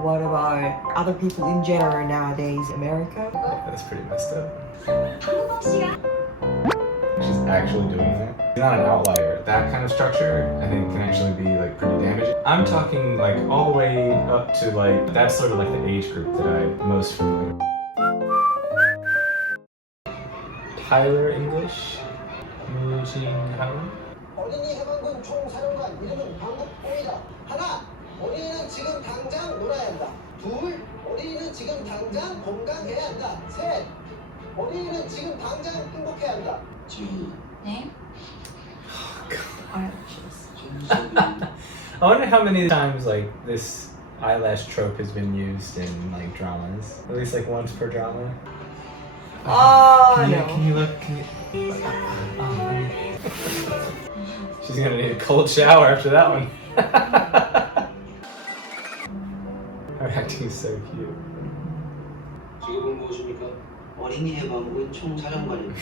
What about other people in general nowadays, America? That's pretty messed up. She's actually doing that. She's not an outlier. That kind of structure, I think, can actually be like pretty damaging. I'm talking like all the way up to like, that's sort of like the age group that I'm most familiar with. Tyler English, 무진하고. 어린이 해방군 총사령관 이름은 방법입니다. 하나, 어린이는 지금 당장 놀아야 한다. 둘, 어린이는 지금 당장 건강해야 한다. 셋, 어린이는 지금 당장 행복해야 한다. 네? I wonder how many times like this eyelash trope has been used in like dramas. At least like once per drama. Oh, Can no. you look? She's gonna need a cold shower after that one. Her acting is so cute. 직업은 무엇입니까? 어린이 해방군 총사령관입니다.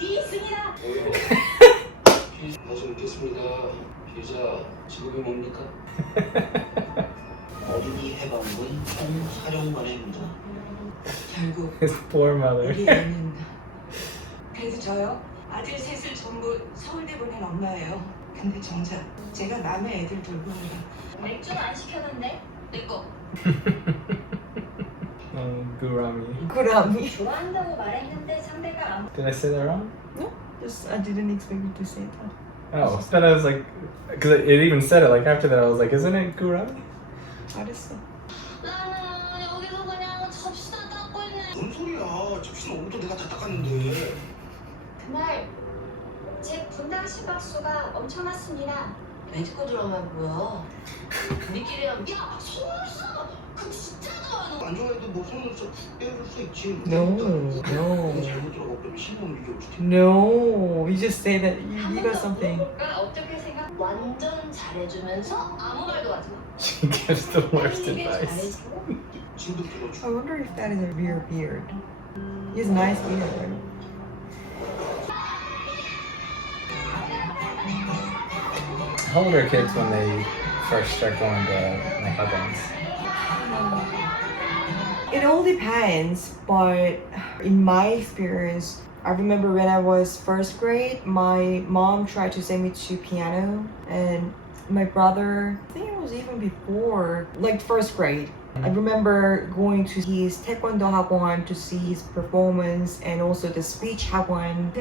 있습니다. 다시 묻겠습니다. 피해자 직업이 뭡니까? 어린이 해방군 총사령관입니다. 결국 His poor mother. 우리 애는 그래도 저요? 아들 셋을 전부 서울대 보낸 엄마예요. 근데 정작 제가 남의 애들 돌보느라 맥주는 안 시켰는데? 내 거. Gurami. Kurami. 좋아한다고 말했는데 상대가 안 Did I say that wrong? No, just I didn't expect you to say that. Oh, then I was like, because it even said it like after that. I was like, isn't it Gurami? 잘했어. 나는 여기서 그냥 접시나 닦고 있네. 뭔 소리야? 접시는 오늘도 내가 다 닦았는데. 그날 제 분당 심박수가 엄청났습니다. 멕시코 드라마 뭐야? 우리끼리랑 야 속눈썹 그 진짜다. 안 좋아해도 뭐 속눈썹 빼줄 수 있지. No, 내가 no. 잘못 들어가고 그러면 신고는 이게 어떻게? No, you just say that you got something. 어떻게 생각? 완전 잘해주면서 아무 말도 하지 마. She gives the worst 이게 advice. 잘해주고 친구들도 I wonder if that is a real beard. He has a nice beard, right? How old are kids when they first start going to like events? It all depends, but in my experience, I remember when I was first grade, my mom tried to send me to piano, and my brother, I think it was even before, like first grade. I remember going to his taekwondo 학원 to see his performance, and also the speech 학원.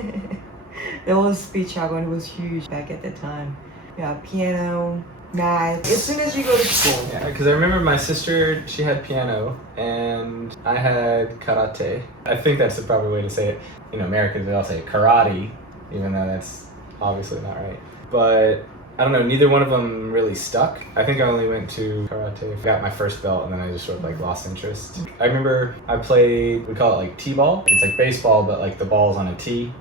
There was speech 학원, it was huge back at the time. Yeah, piano, math. As soon as you go to school. Yeah, because I remember my sister, she had piano, and I had karate. I think that's the proper way to say it. You know, Americans, they all say karate, even though that's obviously not right. But I don't know, neither one of them really stuck. I think I only went to karate, got my first belt, and then I just sort of like lost interest. I remember I played, we call it like t-ball. It's like baseball, but like the ball's on a tee.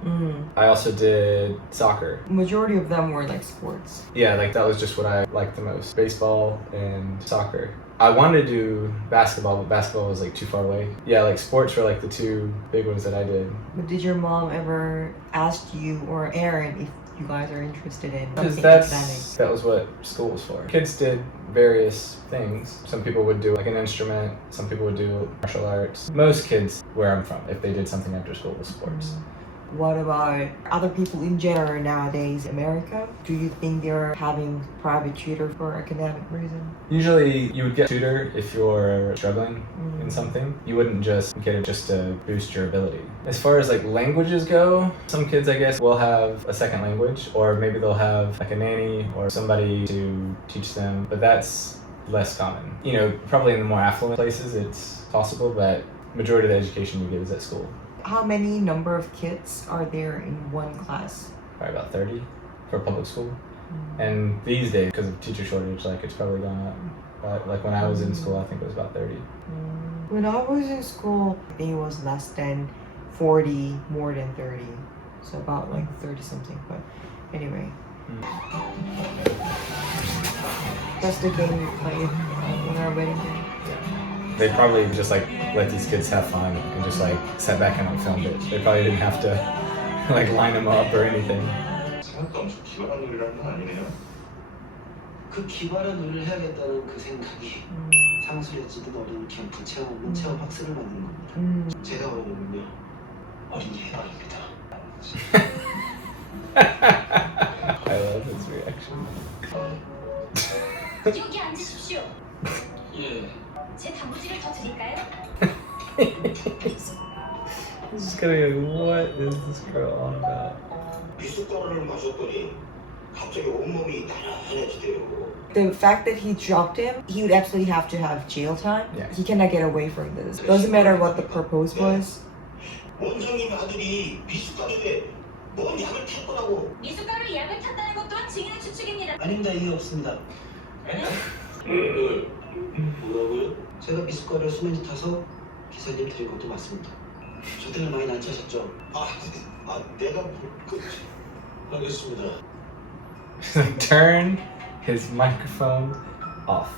I also did soccer. Majority of them were like sports. Yeah, like that was just what I liked the most. Baseball and soccer. I wanted to do basketball, but basketball was like too far away. Yeah, like sports were like the two big ones that I did. But did your mom ever ask you or Aaron if you guys are interested in Because something that was what school was for. Kids did various things. Some people would do like an instrument, some people would do martial arts. Most kids where I'm from, if they did something after school, was sports. What about other people in general nowadays, America? Do you think they're having private tutor for academic reason? Usually you would get a tutor if you're struggling in something. You wouldn't just get it just to boost your ability. As far as like languages go, some kids I guess will have a second language, or maybe they'll have like a nanny or somebody to teach them, but that's less common. You know, probably in the more affluent places it's possible, but majority of the education you get is at school. How many number of kids are there in one class? Probably about 30 for public school. And these days, because of teacher shortage, like it's probably gone up. But like when I was in school, I think it was about 30. When I was in school, I think it was less than 40, more than 30. So about like 30 something, but anyway. That's the game we played on our wedding day. They probably just like let these kids have fun and just like sat back and like filmed it. They probably didn't have to like line them up or anything. 생각도 엄청 기발한 놀이라는 건 아니네요. 그 기발한 일을 해야겠다는 그 생각이 상술했지도 어린 캠프 체험 학습을 만드는 겁니다. 제가 원하는군요. 어린이 해방입니다. I love his reaction. 여기 앉으십시오. 예. 제 단무지를 더 드릴까요? He's just gonna be like, what is this girl on about? 미숫가루를 마셨더니 갑자기 온몸이 나른해지대요. The fact that he dropped him, he would absolutely have to have jail time. Yeah. He cannot get away from this. Doesn't matter what the purpose was. 원장님 아들이 미숫가루에 뭔 약을 탔더라고. 미숫가루 약을 탔다는 것 또한 증인의 추측입니다. 아닙니다. 이해 없습니다. 뭐라고요? 제가 미숫가루에 수면제 타서 기사님 드린 것도 맞습니다. 저 때문에 많이 난처하셨죠? 내가 알겠습니다. Turn his microphone off.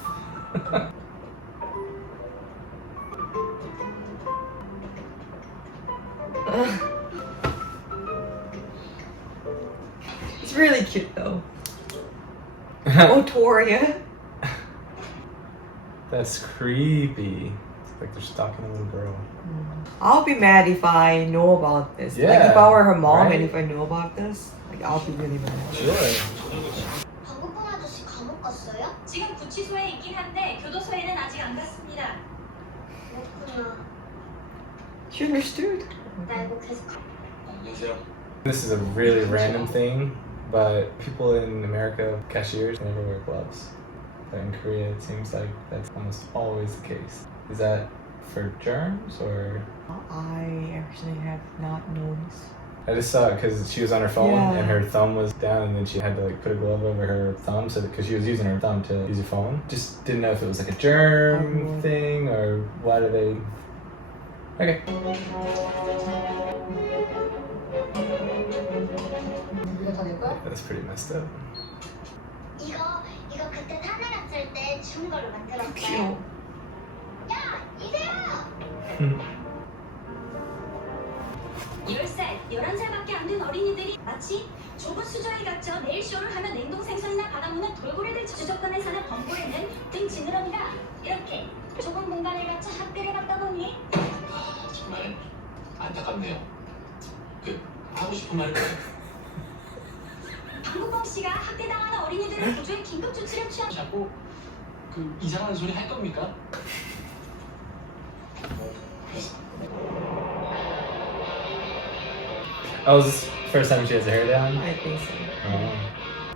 It's really cute though. Oh, Toria. That's creepy. It's like they're stalking a little girl. I'll be mad if I know about this. Like Yeah, if I were her mom right? and if I knew about this, like I'll be really mad. Sure. 방금권 아저씨 감옥 갔어요? 지금 구치소에 있긴 한데 교도소에는 아직 안 갔습니다. 그렇구나. She understood. 나 이거 계속 안녕하세요. This is a really random thing, but people in America, cashiers, never wear gloves. But in Korea, it seems like that's almost always the case. Is that for germs or? I actually have not noticed. I just saw it because she was on her phone Yeah. and her thumb was down, and then she had to like put a glove over her thumb so because she was using her thumb to use her phone. Just didn't know if it was like a germ thing or why do they? Okay. That's pretty messed up. 이거 그때 산에 갔을 때 주운 걸로 만들었어요. Cute. 야, 이세요! 10살, 11살밖에 안 된 어린이들이 마치 좁은 수조에 갇혀 내일 쇼를 하면 냉동 생선이나 바닷물은 돌고래들 주저권에 사는 범고래는 등 지느러미가 이렇게 좁은 공간에 갇혀 학교를 갔다 보니 정말 안타깝네요. 하고 싶은 말 방구범 씨가 학대당하는 어린이들을 구조해 긴급 조치를 취한 자꾸 이상한 소리 할 겁니까? Oh, is this the first time she has her hair down? I think so. Oh.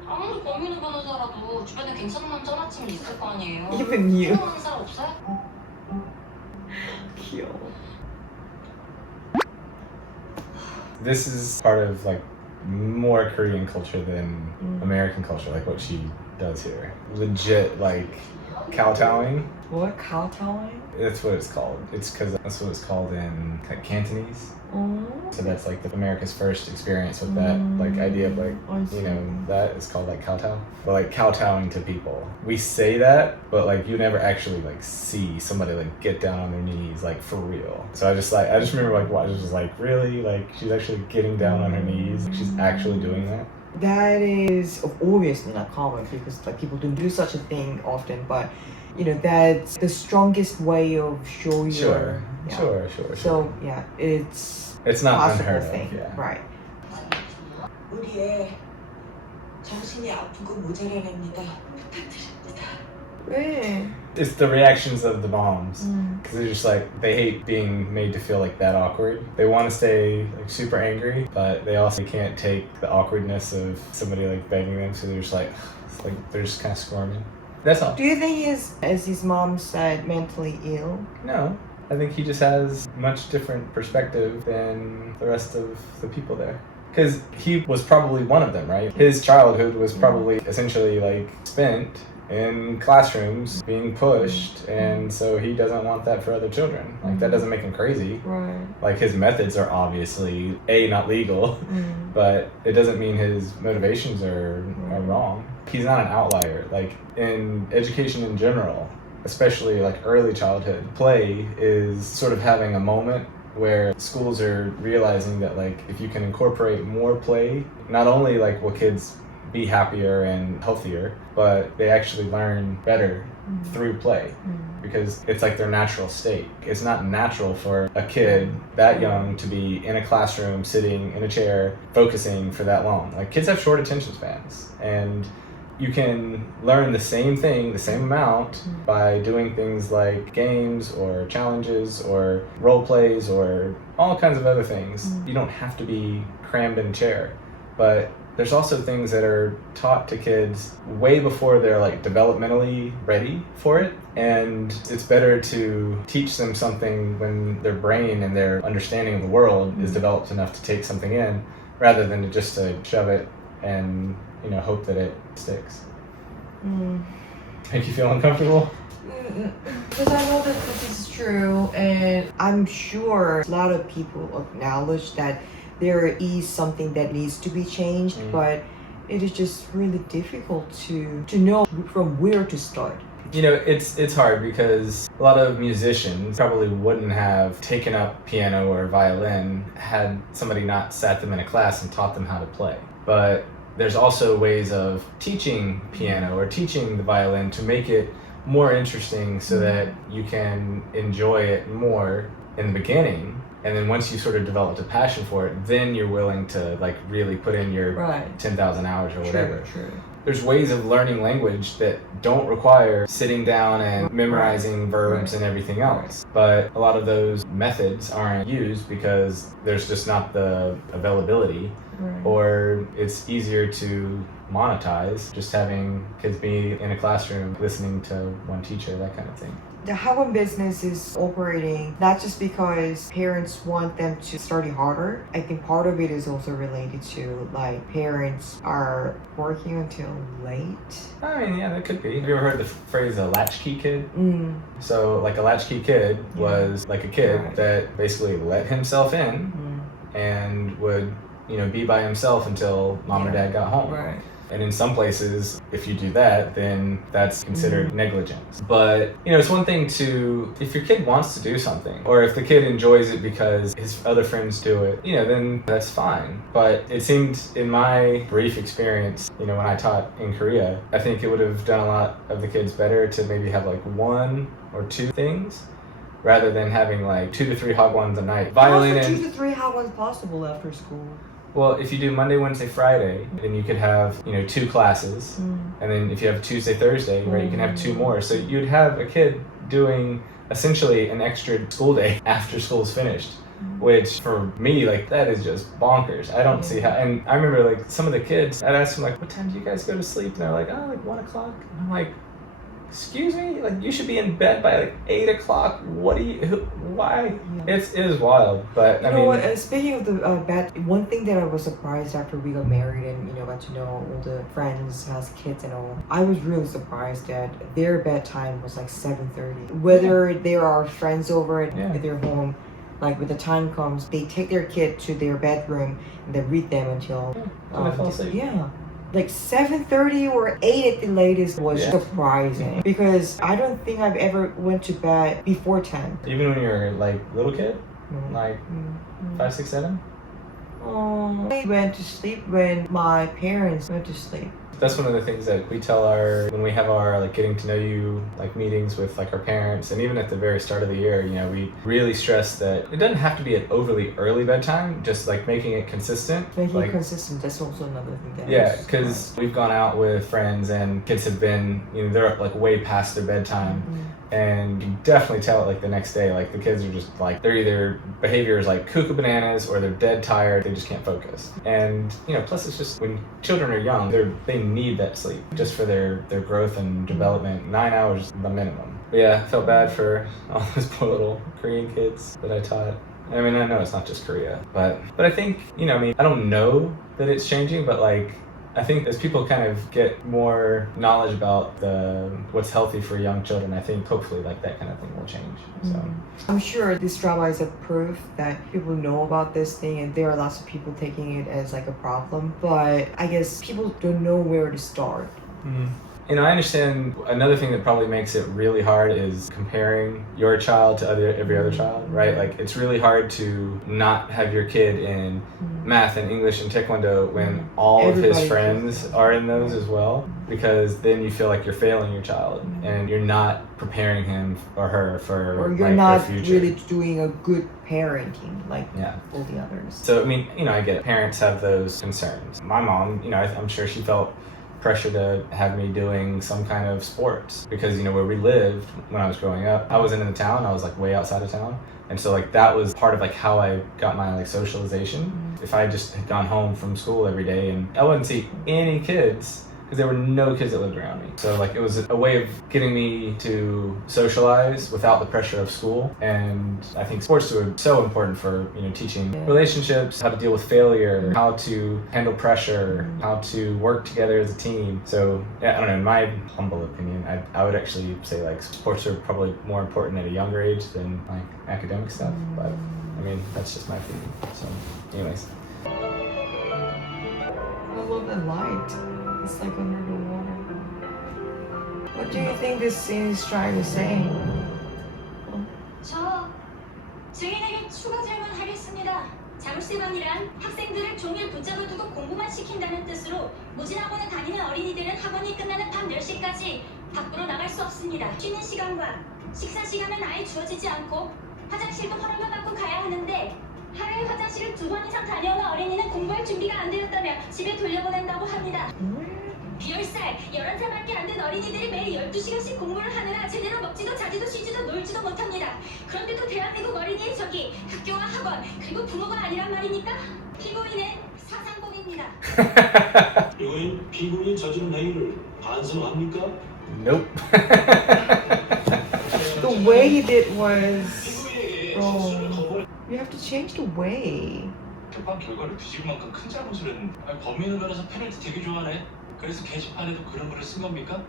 아무리 범인을 변호사라도 주변에 괜찮은 남자 하나쯤은 있을 거 아니에요. Even you. 생각하는 사람 없어요? Cute. This is part of like more Korean culture than American culture, like what she does here. Legit, like kowtowing. What? Kowtowing? That's what it's called. It's because that's what it's called in like, Cantonese. Oh. So that's like America's first experience with that like idea of like I see. you know that is called like kowtow. But like kowtowing to people, we say that, but like you never actually like see somebody like get down on their knees like for real. So I just remember like watching, just like really like she's actually getting down on her knees. Like, she's actually doing that. That is obviously not common because like people don't do such a thing often, but you know that's the strongest way of showing Sure, your sure. So yeah, it's not possible unheard of. thing, Yeah. right? 우리 애 정신이 아프고 모자란 애입니다. 부탁드립니다. 왜? It's the reactions of the moms. Because they're just like, they hate being made to feel like that awkward. They want to stay like super angry, but they also can't take the awkwardness of somebody like begging them, so they're just like, they're just kind of squirming. That's all. Do you think he's, as his mom said, mentally ill? No, I think he just has much different perspective than the rest of the people there. Because he was probably one of them, right? His childhood was probably essentially like spent in classrooms being pushed, and so he doesn't want that for other children. Like that doesn't make him crazy. Right. Like his methods are obviously not legal, but it doesn't mean his motivations are wrong. He's not an outlier. Like in education in general, especially like early childhood, play is sort of having a moment where schools are realizing that like if you can incorporate more play, not only like will kids be happier and healthier, but they actually learn better through play because it's like their natural state. It's not natural for a kid that young to be in a classroom, sitting in a chair, focusing for that long. Like kids have short attention spans, and you can learn the same thing, the same amount by doing things like games or challenges or role plays or all kinds of other things. You don't have to be crammed in a chair, but there's also things that are taught to kids way before they're like developmentally ready for it. And it's better to teach them something when their brain and their understanding of the world is developed enough to take something in, rather than to shove it and hope that it sticks. Make you feel uncomfortable? Because I know that this is true, and I'm sure a lot of people acknowledge that there is something that needs to be changed, but it is just really difficult to know from where to start. It's hard because a lot of musicians probably wouldn't have taken up piano or violin had somebody not sat them in a class and taught them how to play. But there's also ways of teaching piano or teaching the violin to make it more interesting so that you can enjoy it more in the beginning. And then once you sort of developed a passion for it, then you're willing to like really put in your 10,000 hours or whatever. True. There's ways of learning language that don't require sitting down and memorizing verbs and everything else. But a lot of those methods aren't used because there's just not the availability, or it's easier to monetize just having kids be in a classroom listening to one teacher, that kind of thing. The Hagwon business is operating not just because parents want them to study harder. I think part of it is also related to like parents are working until late. I mean, yeah, that could be. Have you ever heard the phrase a latchkey kid? So like a latchkey kid was like a kid that basically let himself in and would be by himself until mom or dad got home. Right. And in some places, if you do that, then that's considered negligence. But, it's one thing if your kid wants to do something, or if the kid enjoys it because his other friends do it, then that's fine. But it seemed in my brief experience, when I taught in Korea, I think it would have done a lot of the kids better to maybe have like one or two things, rather than having like 2 to 3 hagwons a night. Violin How's and 2 to 3 hagwons possible after school? Well, if you do Monday, Wednesday, Friday, then you could have, 2 classes. And then if you have Tuesday, Thursday, right, you can have 2 more. So you'd have a kid doing essentially an extra school day after school's finished, which for me, like, that is just bonkers. I don't see how, and I remember, like, some of the kids, I'd ask them, like, what time do you guys go to sleep? And they're like, oh, like 1 o'clock. And I'm like, excuse me? Like, you should be in bed by like 8 o'clock. Why? It is wild. But I mean, speaking of the bed, one thing that I was surprised after we got married and got to know all the friends, has kids and all, I was really surprised that their bedtime was like 7:30. Whether there are friends over at their home, like when the time comes, they take their kid to their bedroom and they read them until they fall asleep. Like 7:30 or 8 at the latest was surprising because I don't think I've ever went to bed before 10. Even when you're like little kid, like 5, 6, 7. I went to sleep when my parents went to sleep. That's one of the things that we tell when we have our like getting to know you like meetings with like our parents, and even at the very start of the year, we really stress that it doesn't have to be an overly early bedtime, just like making it consistent. Making it consistent, that's also another thing. Because we've gone out with friends and kids have been, they're like way past their bedtime. And you definitely tell it like the next day, like the kids are just like, they're either behavior is like cuckoo bananas or they're dead tired, they just can't focus. And plus it's just when children are young, they need that sleep just for their growth and development. 9 hours is the minimum. But yeah, I felt bad for all those poor little Korean kids that I taught. I mean, I know it's not just Korea, but I think, I don't know that it's changing, but like, I think as people kind of get more knowledge about what's healthy for young children, I think hopefully like that kind of thing will change. So I'm sure this drama is a proof that people know about this thing and there are lots of people taking it as like a problem, but I guess people don't know where to start. I understand another thing that probably makes it really hard is comparing your child to every other child, right? Like it's really hard to not have your kid in math and English and Taekwondo when all of his friends are in those as well, because then you feel like you're failing your child and you're not preparing him or her for or you're like, not their future. really doing a good parenting like all the others. So, I mean, I get it. Parents have those concerns. My mom, I'm sure she felt pressure to have me doing some kind of sports because, where we lived when I was growing up, I wasn't in the town. I was like way outside of town. And so like that was part of like how I got my like socialization. If I just had gone home from school every day and I wouldn't see any kids, because there were no kids that lived around me. So like it was a way of getting me to socialize without the pressure of school. And I think sports are so important for, teaching relationships, how to deal with failure, how to handle pressure, how to work together as a team. So yeah, I don't know, in my humble opinion, I would actually say like sports are probably more important at a younger age than like academic stuff. But I mean, that's just my opinion. So anyways. I love the light. It's like under the water. What do you think this scene is trying to say? 저 증인에게 추가 질문하겠습니다. 자물쇠방이란 학생들을 종일 붙잡아 두고 공부만 시킨다는 뜻으로 무진학원에 다니는 어린이들은 학원이 끝나는 밤 10시까지 밖으로 나갈 수 없습니다. 쉬는 시간과 식사 시간은 아예 주어지지 않고 화장실도 허락을 받고 가야 하는데 하루에 화장실을 2번 이상 다녀오는 어린이는 공부할 준비가 안 되었다며 집에 돌려보낸다고 합니다. 비열살, 11살밖에 안 된 어린이들이 매일 12시간씩 공부를 하느라 제대로 먹지도 자지도 쉬지도 놀지도 못합니다. 그런데도 대한민국 어린이의 적이 학교와 학원, 그리고 부모가 아니란 말입니까? 피고인은 사상공입니다. 피고인, 피고인이 저지른 행위를 반성합니까? Nope. The way he did was 피고인에게 wrong. 실수를 거부해. You have to change the way. 재판 결과를 뒤집을 만큼 큰 잘못을 했는데 범인을 가려서 페널티 되게 좋아하네. 그래서 게시판에도 그런 글을 쓴 겁니까?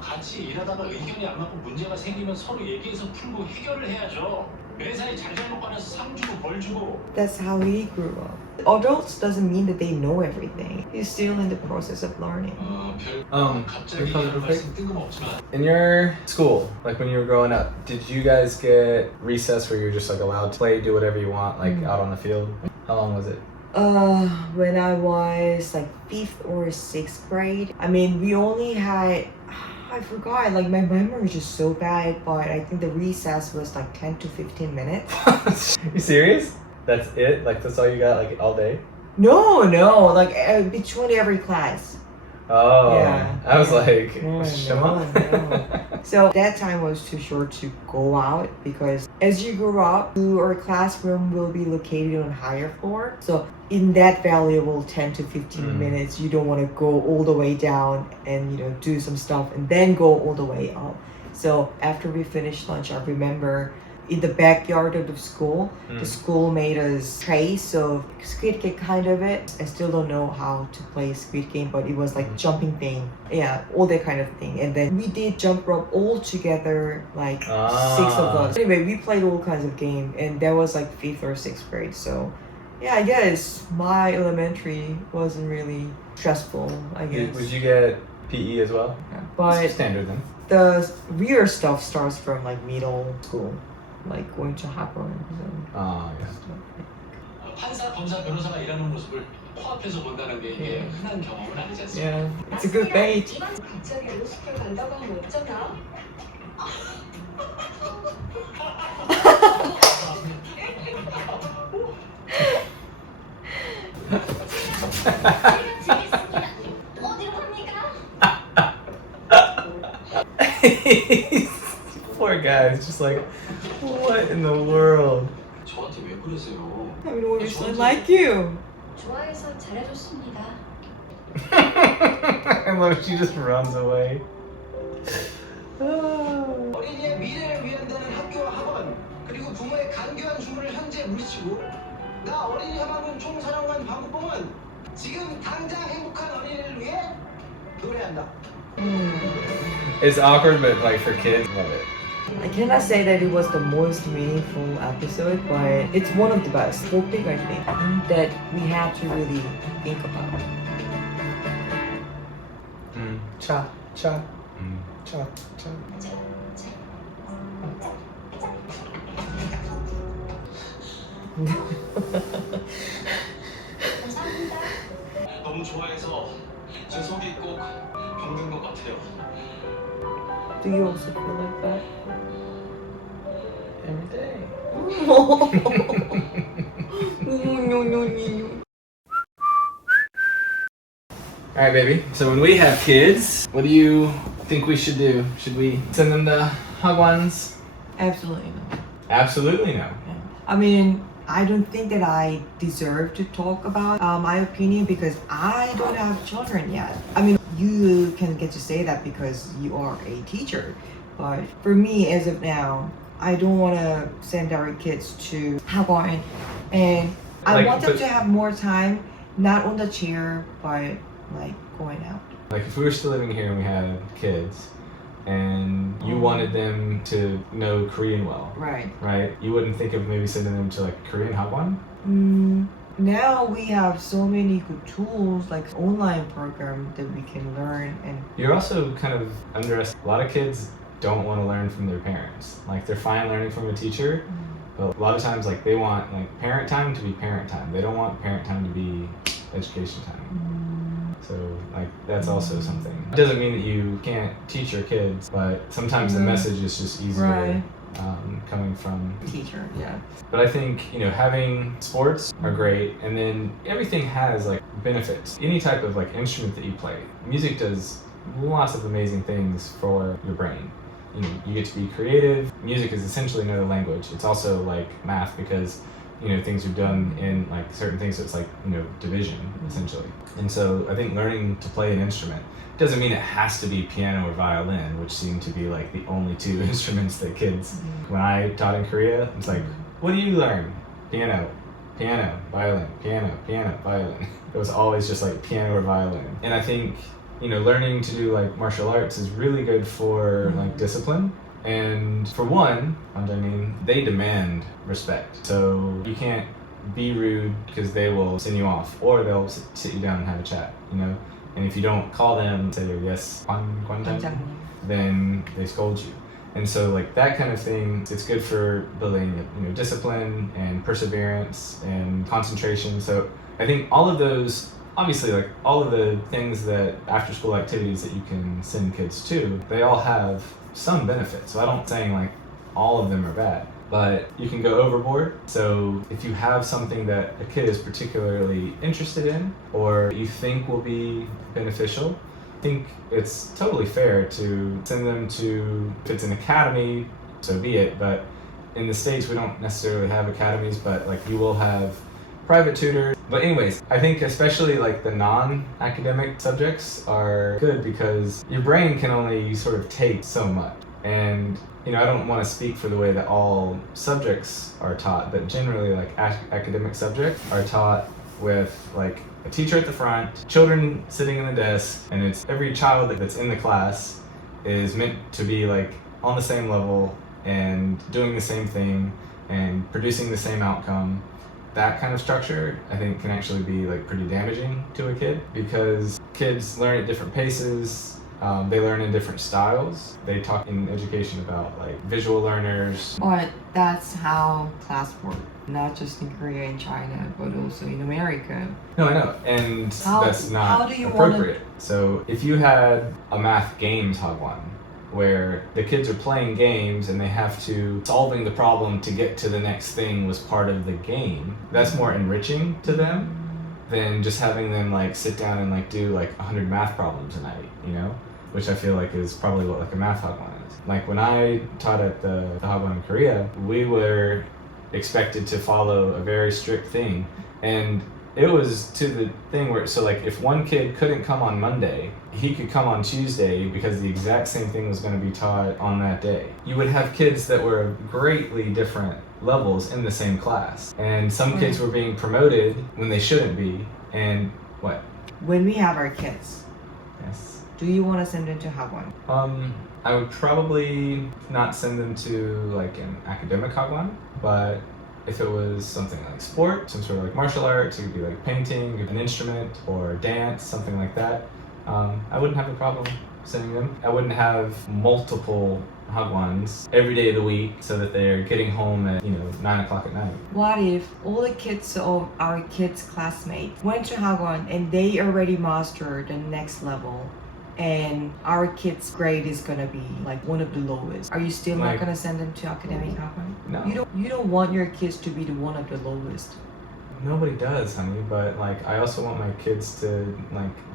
같이 일하다가 의견이 안 맞고 문제가 생기면 서로 얘기해서 풀고 해결을 해야죠. 매사에 잘잘못 관해서 상 주고 벌 주고. That's how he grew up. Adults doesn't mean that they know everything. He's still in the process of learning. 갑자기 real 이런 quick. 말씀 뜬금없지만 In your school, like when you were growing up, did you guys get recess where you were just like allowed to play, do whatever you want, like out on the field? How long was it? When I was like 5th or 6th grade, I mean, we only had, I forgot, like my memory is just so bad, but I think the recess was like 10 to 15 minutes. You serious? That's it? Like that's all you got like all day? No, like between every class. Oh, Yeah. I was like, No. Shema? So that time was too short to go out because as you grow up, your classroom will be located on higher floor. So in that valuable 10 to 15 minutes, you don't want to go all the way down and do some stuff and then go all the way up. So after we finished lunch, I remember in the backyard of the school, the school made us trace of Squid Game kind of it. I still don't know how to play Squid Game, but it was like jumping thing. Yeah, all that kind of thing. And then we did jump rope all together, like 6 of us. Anyway, we played all kinds of game and that was like 5th or 6th grade. So yeah, I guess my elementary wasn't really stressful, I guess. Would you get PE as well? But It's standard then. the weird stuff starts from like middle school, like going to 학원. Oh, yeah. 판사, 검사, 변호사가 일하는 모습을 코앞에서 본다는 게 이게 흔한 경험은 아니지 않습니까? Yeah, it's a good bait. 갑자기 오스플 간다고 하면 어쩌나? 어디로 갑니까? Poor guy is just like, what in the world? 저한테 왜 그러세요? I mean, what is it like you? 좋아해서 잘해줬습니다. And look, she just runs away. 어린이의 미래를 위한다는 학교와 학원 그리고 부모의 간교한 주문을 현재 물리치고 나 어린이 혐오군 총사령관 방법봉은 지금 당장 행복한 어린이를 위해 노래한다. It's awkward, but like for kids, love it. I cannot say that it was the most meaningful episode, but it's one of the best. Topic, I think, that we had to really think about. cha, cha, cha, cha. 감사합니다. 너무 좋아해서 제 속이 꼭 병든 것 같아요. Do you also feel like that? Every day. All right, baby. So when we have kids, what do you think we should do? Should we send them to Hagwons? Absolutely no. Absolutely no. I mean, I don't think that I deserve to talk about my opinion because I don't have children yet. I mean, you can get to say that because you are a teacher. But for me, as of now, I don't want to send our kids to Hagwon. And I Like, want them but- to have more time, not on the chair, but like going out. Like if we were still living here and we had kids and you wanted them to know Korean well, Right. right? You wouldn't think of maybe sending them to like Korean Hagwon? Now we have so many good tools like online program that we can learn and You're also kind of underestimating. A lot of kids don't want to learn from their parents. Like they're fine learning from a teacher, but a lot of times like they want like parent time to be parent time. They don't want parent time to be education time. So like that's also something. It doesn't mean that you can't teach your kids, but sometimes the message is just easier Right. Coming from. teacher. Yeah. But I think, you know, having sports are great, and then everything has like benefits. Any type of like instrument that you play, music does lots of amazing things for your brain. You know, you get to be creative. Music is essentially another language. It's also like math because, you know, things are done in like certain things. So it's like, you know, division essentially. And so I think learning to play an instrument doesn't mean it has to be piano or violin, which seem to be like the only two instruments that kids. When I taught in Korea, it's like, what do you learn? Piano, piano, violin, piano, piano, violin. It was always just like piano or violin. And I think, you know, learning to do like martial arts is really good for like discipline. And for one, I mean, they demand respect. So you can't be rude because they will send you off, or they'll sit you down and have a chat, you know? And if you don't call them, say yes, then they scold you. And so like that kind of thing, it's good for building, you know, discipline and perseverance and concentration. So I think all of those, obviously like all of the things that after school activities that you can send kids to, they all have some benefits. So I don't saying like all of them are bad, but you can go overboard. So if you have something that a kid is particularly interested in or you think will be beneficial, I think it's totally fair to send them to, if it's an academy, so be it. But in the States, we don't necessarily have academies, but like you will have private tutors. But anyways, I think especially like the non-academic subjects are good because your brain can only sort of take so much. And you know, I don't want to speak for the way that all subjects are taught, but generally like academic subjects are taught with like a teacher at the front, children sitting in the desk, and it's every child that's in the class is meant to be like on the same level and doing the same thing and producing the same outcome. That kind of structure, I think, can actually be like pretty damaging to a kid because kids learn at different paces. They learn in different styles. They talk in education about like visual learners. But that's how class works, not just in Korea and China, but also in America. No, I know, and that's how not do you appropriate. So if you had a math games hagwon, where the kids are playing games and they have to solving the problem to get to the next thing was part of the game, that's more enriching to them than just having them like sit down and like do like 100 math problems a night, you know? Which I feel like is probably what like a math hagwon is. Like when I taught at the hagwon in Korea, we were expected to follow a very strict thing. And it was to the thing where, so like if one kid couldn't come on Monday, he could come on Tuesday because the exact same thing was going to be taught on that day. You would have kids that were greatly different levels in the same class. And some kids were being promoted when they shouldn't be. And what? When we have our kids, Yes. do you want to send them to Hagwon? I would probably not send them to like an academic hagwon, but if it was something like sport, some sort of like martial arts, it could be like painting, an instrument, or dance, something like that, I wouldn't have a problem sending them. I wouldn't have multiple hagwons every day of the week so that they're getting home at 9 o'clock at night. What if all the kids of our kids' classmates went to Hagwon and they already mastered the next level, and our kids' grade is gonna be like one of the lowest? Are you still not gonna send them to academic Hagwon? No. You don't want your kids to be the one of the lowest. Nobody does, honey, but I also want my kids to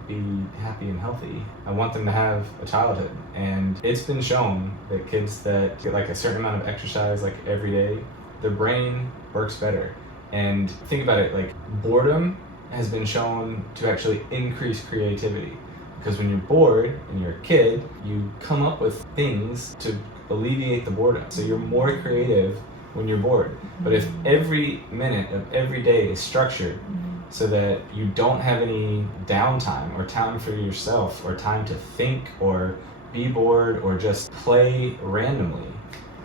be happy and healthy. I want them to have a childhood, and it's been shown that kids that get a certain amount of exercise every day, their brain works better. And think about it, boredom has been shown to actually increase creativity, because when you're bored and you're a kid, you come up with things to alleviate the boredom. So you're more creative when you're bored. But if every minute of every day is structured so that you don't have any downtime or time for yourself or time to think or be bored or just play randomly,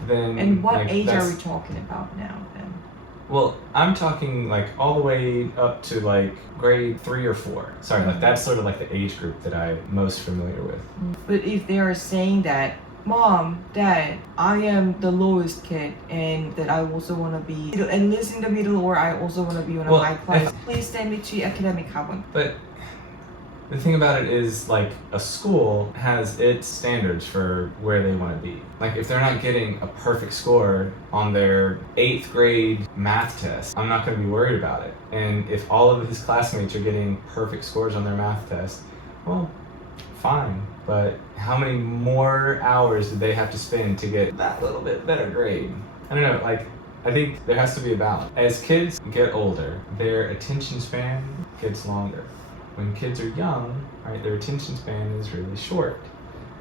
then... And what age are we talking about now then? Well, I'm talking all the way up to grade 3 or 4. Sorry, that's sort of the age group that I'm most familiar with. But if they are saying that, Mom, Dad, I am the lowest kid and that I also want to be at least in the middle, or I also want to be on a high class, please send me to academic Hagwon. But the thing about it is a school has its standards for where they want to be. If they're not getting a perfect score on their 8th grade math test, I'm not going to be worried about it. And if all of his classmates are getting perfect scores on their math test, well, fine. But how many more hours did they have to spend to get that little bit better grade? I don't know, I think there has to be a balance. As kids get older, their attention span gets longer. When kids are young, right, their attention span is really short.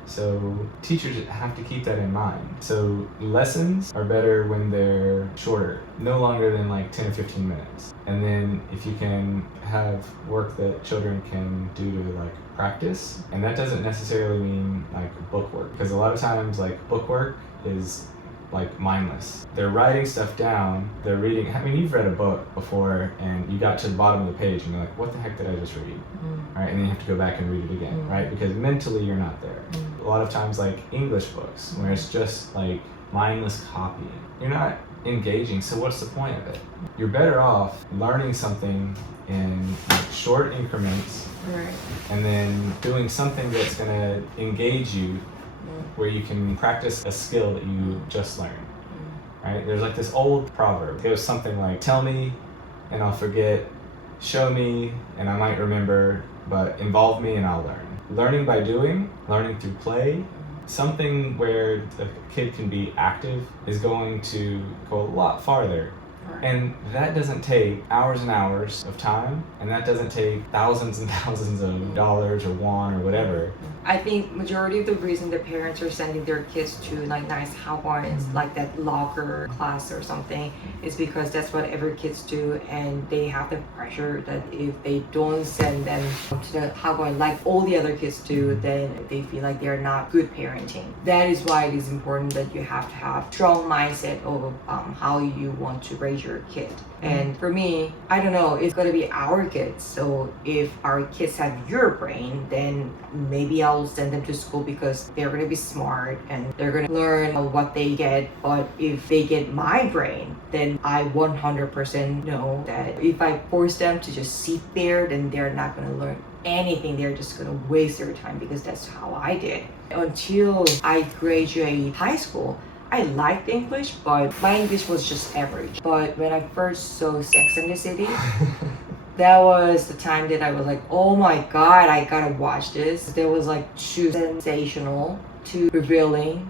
So teachers have to keep that in mind. So lessons are better when they're shorter, no longer than 10 or 15 minutes. And then if you can have work that children can do to practice, and that doesn't necessarily mean book work, because a lot of times book work is mindless. They're writing stuff down, they're reading. I mean, you've read a book before and you got to the bottom of the page and you're like, what the heck did I just read? Right? And then you have to go back and read it again, right? Because mentally you're not there. A lot of times English books where it's just mindless copying. You're not engaging, so what's the point of it? You're better off learning something in short increments, Right. and then doing something that's gonna engage you, where you can practice a skill that you just learned, right? There's this old proverb. It goes something like, tell me and I'll forget, show me and I might remember, but involve me and I'll learn. Learning by doing, learning through play, something where the kid can be active is going to go a lot farther. And that doesn't take hours and hours of time, and that doesn't take thousands and thousands of dollars or won or whatever. I think majority of the reason that parents are sending their kids to nice Hagwons, that locker class or something, is because that's what every kids do, and they have the pressure that if they don't send them to the Hagwon like all the other kids do, then they feel like they're not good parenting. That is why it is important that you have to have strong mindset of how you want to raise your kid. And for me, I don't know, it's gonna be our kids. So if our kids have your brain, then maybe I'll send them to school because they're gonna be smart and they're gonna learn what they get. But if they get my brain, then I 100% know that if I force them to just sit there, then they're not gonna learn anything. They're just gonna waste their time, because that's how I did. Until I graduated high school, I liked English, but my English was just average. But when I first saw Sex and the City, that was the time that I was like, oh my god, I gotta watch this. That was too sensational, too revealing.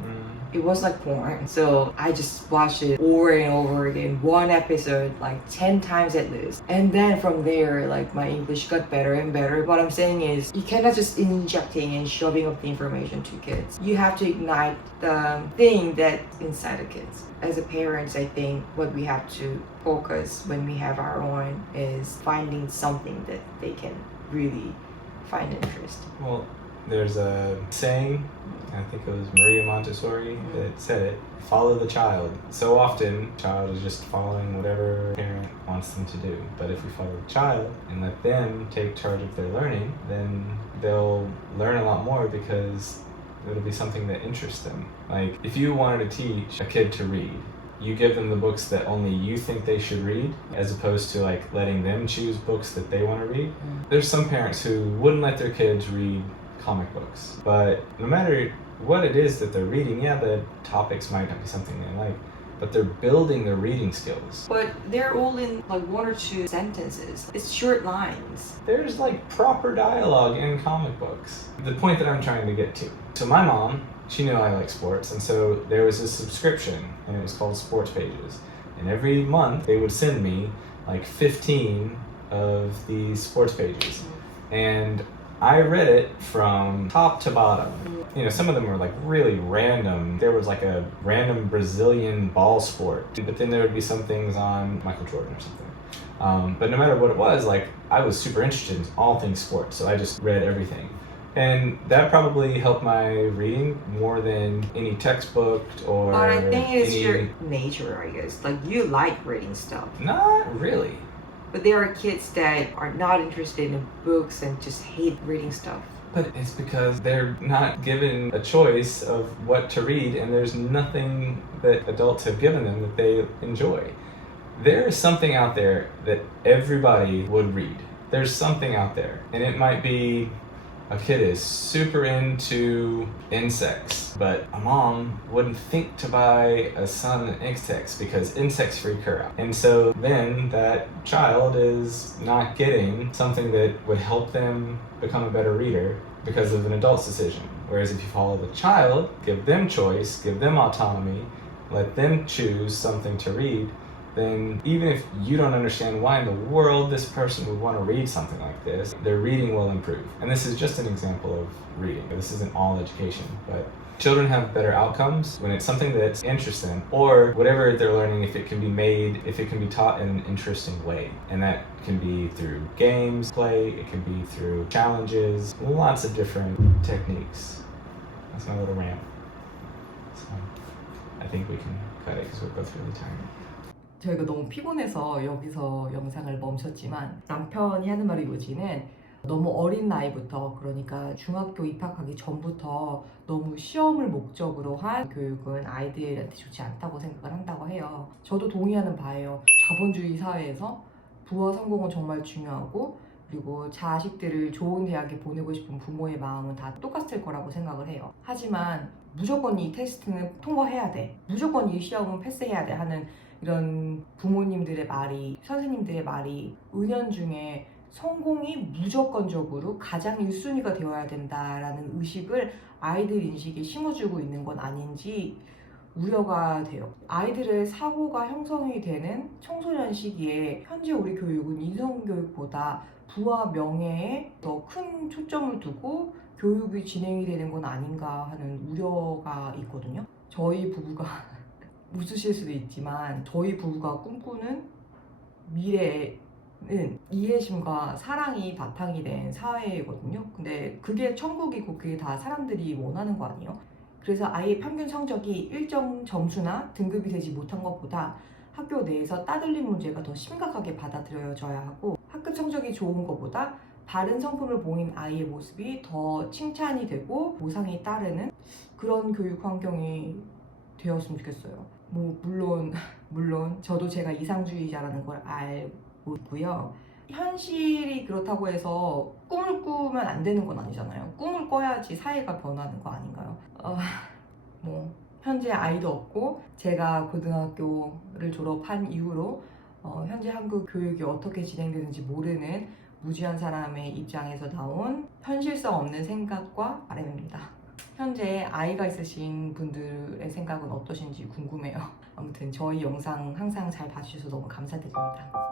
It was like porn. So I just watched it over and over again, one episode 10 times at least. And then from there, my English got better and better. What I'm saying is, you cannot just injecting and shoving up the information to kids. You have to ignite the thing that's inside the kids. As a parents, I think what we have to focus when we have our own is finding something that they can really find interest. Well, There's a saying, I think it was Maria Montessori that said it, follow the child. So often, the child is just following whatever parent wants them to do. But if we follow the child and let them take charge of their learning, then they'll learn a lot more because it'll be something that interests them. Like, if you wanted to teach a kid to read, you give them the books that only you think they should read, as opposed to like letting them choose books that they want to read. There's some parents who wouldn't let their kids read comic books, but no matter what it is that they're reading, yeah, the topics might not be something they like, but they're building their reading skills. But they're all in like 1 or 2 sentences. It's short lines. There's like proper dialogue in comic books. The point that I'm trying to get to. So my mom, she knew I like sports, and so there was a subscription, and it was called Sports Pages. And every month they would send me like 15 of these sports pages. And I read it from top to bottom. You know, some of them were like really random. There was like a random Brazilian ball sport, but then there would be some things on Michael Jordan or something. But no matter what it was, like I was super interested in all things sports, so I just read everything. And that probably helped my reading more than any textbook or But I think it's any... your nature, I guess. Like you like reading stuff. Not really. But there are kids that are not interested in books and just hate reading stuff. But it's because they're not given a choice of what to read, and there's nothing that adults have given them that they enjoy. There is something out there that everybody would read. There's something out there, and it might be a kid is super into insects, but a mom wouldn't think to buy a son an insects because insects freak her out. And so then that child is not getting something that would help them become a better reader because of an adult's decision. Whereas if you follow the child, give them choice, give them autonomy, let them choose something to read, then even if you don't understand why in the world this person would want to read something like this, their reading will improve. And this is just an example of reading. This isn't all education, but children have better outcomes when it's something that's interesting, or whatever they're learning, if it can be made, if it can be taught in an interesting way. And that can be through games, play, it can be through challenges, lots of different techniques. That's my little rant. So I think we can cut it because we're both really tired. 저희가 너무 피곤해서 여기서 영상을 멈췄지만 남편이 하는 말이 요지는 너무 어린 나이부터, 그러니까 중학교 입학하기 전부터 너무 시험을 목적으로 한 교육은 아이들한테 좋지 않다고 생각을 한다고 해요. 저도 동의하는 바예요. 자본주의 사회에서 부와 성공은 정말 중요하고, 그리고 자식들을 좋은 대학에 보내고 싶은 부모의 마음은 다 똑같을 거라고 생각을 해요. 하지만 무조건 이 테스트는 통과해야 돼, 무조건 이 시험은 패스해야 돼 하는 이런 부모님들의 말이, 선생님들의 말이 은연중에 성공이 무조건적으로 가장 1순위가 되어야 된다라는 의식을 아이들 인식에 심어주고 있는 건 아닌지 우려가 돼요. 아이들의 사고가 형성이 되는 청소년 시기에 현재 우리 교육은 인성교육보다 부와 명예에 더 큰 초점을 두고 교육이 진행이 되는 건 아닌가 하는 우려가 있거든요. 저희 부부가 웃으실 수도 있지만 저희 부부가 꿈꾸는 미래는 이해심과 사랑이 바탕이 된 사회거든요. 근데 그게 천국이고 그게 다 사람들이 원하는 거 아니에요? 그래서 아이의 평균 성적이 일정 점수나 등급이 되지 못한 것보다 학교 내에서 따돌림 문제가 더 심각하게 받아들여져야 하고, 학급 성적이 좋은 것보다 바른 성품을 보인 아이의 모습이 더 칭찬이 되고 보상이 따르는 그런 교육 환경이 되었으면 좋겠어요. 물론 저도 제가 이상주의자라는 걸 알고 있고요. 현실이 그렇다고 해서 꿈을 꾸면 안 되는 건 아니잖아요. 꿈을 꿔야지 사회가 변하는 거 아닌가요? 현재 아이도 없고 제가 고등학교를 졸업한 이후로 현재 한국 교육이 어떻게 진행되는지 모르는 무지한 사람의 입장에서 나온 현실성 없는 생각과 바람입니다. 현재 아이가 있으신 분들의 생각은 어떠신지 궁금해요. 아무튼 저희 영상 항상 잘 봐주셔서 너무 감사드립니다.